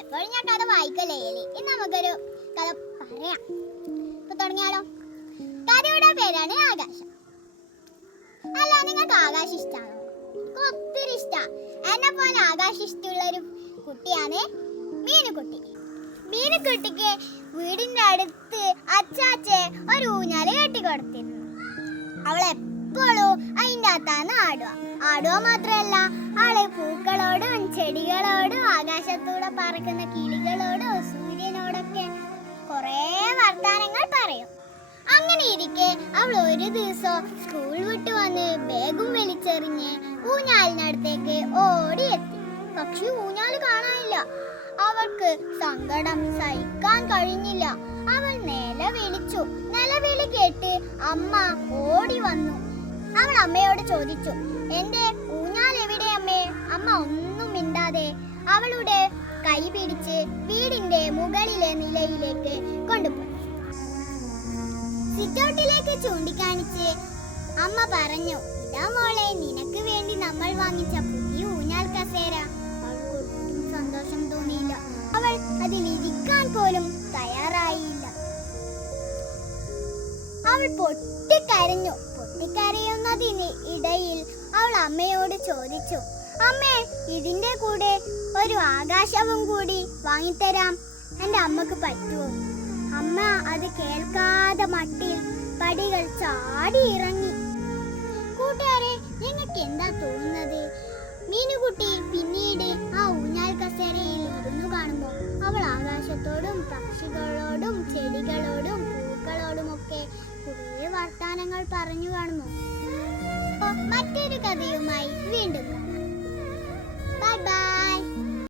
എപ്പോഴും ഞാൻ കഥ വായിക്കല്ലേ. ഇന്ന് നമുക്കൊരു കഥ പറയാം. ഇപ്പൊ തുടങ്ങിയാലോ? കഥയുടെ പേരാണ് ആകാശം. അല്ല, നിങ്ങൾക്ക് ആകാശം ഇഷ്ടമാണോ? എനിക്ക് ഒത്തിരി ഇഷ്ടമാണ്. എന്നെ പോലെ ആകാശം ഇഷ്ടമുള്ളൊരു കുട്ടിയാണ് മീനുകുട്ടി. മീനുകുട്ടിക്ക് വീടിന്റെ അടുത്ത് അച്ചാച്ചെ ഒരു ഊഞ്ഞാല് കെട്ടിക്കൊടുത്തിരുന്നു. അവളെപ്പോഴും അതിൻ്റെ അകത്താണ് ആടുക മാത്രമല്ല, അവളെ പൂക്കളോടും ചെടികളോടും ആകാശത്തൂടെ പറക്കുന്ന കിളികളോടും സൂര്യനോടൊക്കെ കുറേ വർത്താനങ്ങൾ പറയും. അങ്ങനെ ഇരിക്കെ അവൾ ഒരു ദിവസം സ്കൂൾ വിട്ട് വന്ന് ബാഗും വലിച്ചെറിഞ്ഞ് ഊഞ്ഞാലിനടുത്തേക്ക് ഓടിയെത്തി. പക്ഷെ ഊഞ്ഞാല് കാണാനില്ല. അവൾക്ക് സങ്കടം സഹിക്കാൻ കഴിഞ്ഞില്ല. അവൾ നിലവിളിച്ചു. നിലവിളി കേട്ട് അമ്മ ഓടി വന്നു. അവൾ അമ്മയോട് ചോദിച്ചു, എന്റെ ഊഞ്ഞാൽ എവിടെ അമ്മേ? അമ്മ ഒന്നും മിണ്ടാതെ അവളുടെ കൈ പിടിച്ച് വീടിന്റെ മുകളിലെ നിലയിലേക്ക് കൊണ്ടുപോയി. സിറ്റൗട്ടിലേക്ക് ചൂണ്ടിക്കാണിച്ച് അമ്മ പറഞ്ഞു, ഇതാ മോളെ, നിനക്ക് വേണ്ടി നമ്മൾ വാങ്ങിച്ച പുതിയ ഊഞ്ഞാൽ കസേര. അവൾക്ക് ഒട്ടും സന്തോഷം തോന്നിയില്ല. അവൾ അതിലിരിക്കാൻ പോലും തയ്യാറായില്ല. അവൾ പൊട്ടിക്കരഞ്ഞു. പൊട്ടിക്കരയുന്നതിന് ഇടയിൽ അവൾ അമ്മയോട് ചോദിച്ചു, അമ്മേ, ഇതിന്റെ കൂടെ ഒരു ആകാശവും കൂടി വാങ്ങിത്തരാം. എൻ്റെ അമ്മക്ക് പറ്റുമോ? അമ്മ അത് കേൾക്കാതെ മട്ടിൽ പടികൾ ചാടി ഇറങ്ങി. കൂട്ടുകാരെ, നിങ്ങൾക്ക് എന്താ തോന്നുന്നത്? മീനുകുട്ടി പിന്നീട് ആ ഊഞ്ഞാൽ കസേരയിൽ ഇരുന്നു കാണുമ്പോൾ അവൾ ആകാശത്തോടും പക്ഷികളോടും ചെടികളോടും പൂക്കളോടും ഒക്കെ കുറേ വർത്താനങ്ങൾ പറഞ്ഞു കാണുന്നു. മറ്റൊരു കഥയുമായി വീണ്ടും